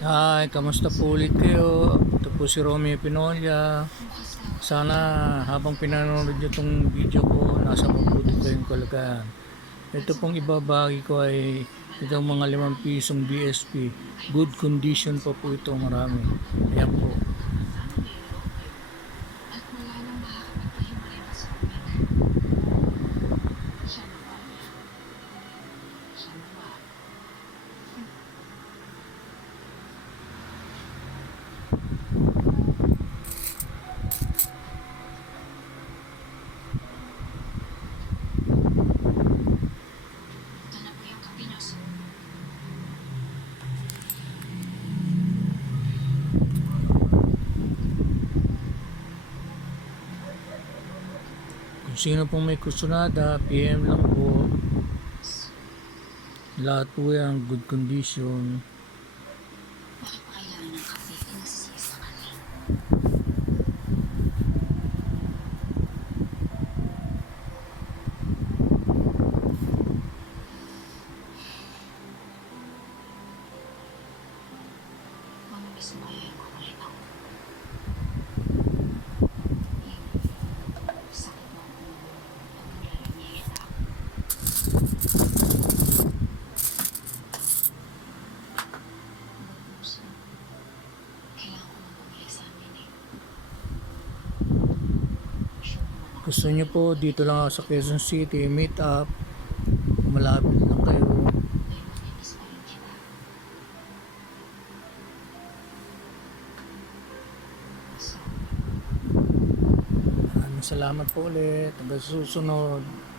Hi, kamusta po ulit kayo? Ito po si Romeo Pinolia. Sana habang pinanonood nyo itong video ko, nasa mabuti kayong kalagayan. Ito pong ibabagi ko ay itong mga 5 pisong BSP. Good condition pa po ito, marami. Ayan po. Kung sino pong may kusunada, PM lang po. Lahat po yan, good condition. Gusto nyo po, dito lang ako sa Quezon City, meet up. Malapit lang kayo. Maraming salamat po ulit. Hanggang susunod.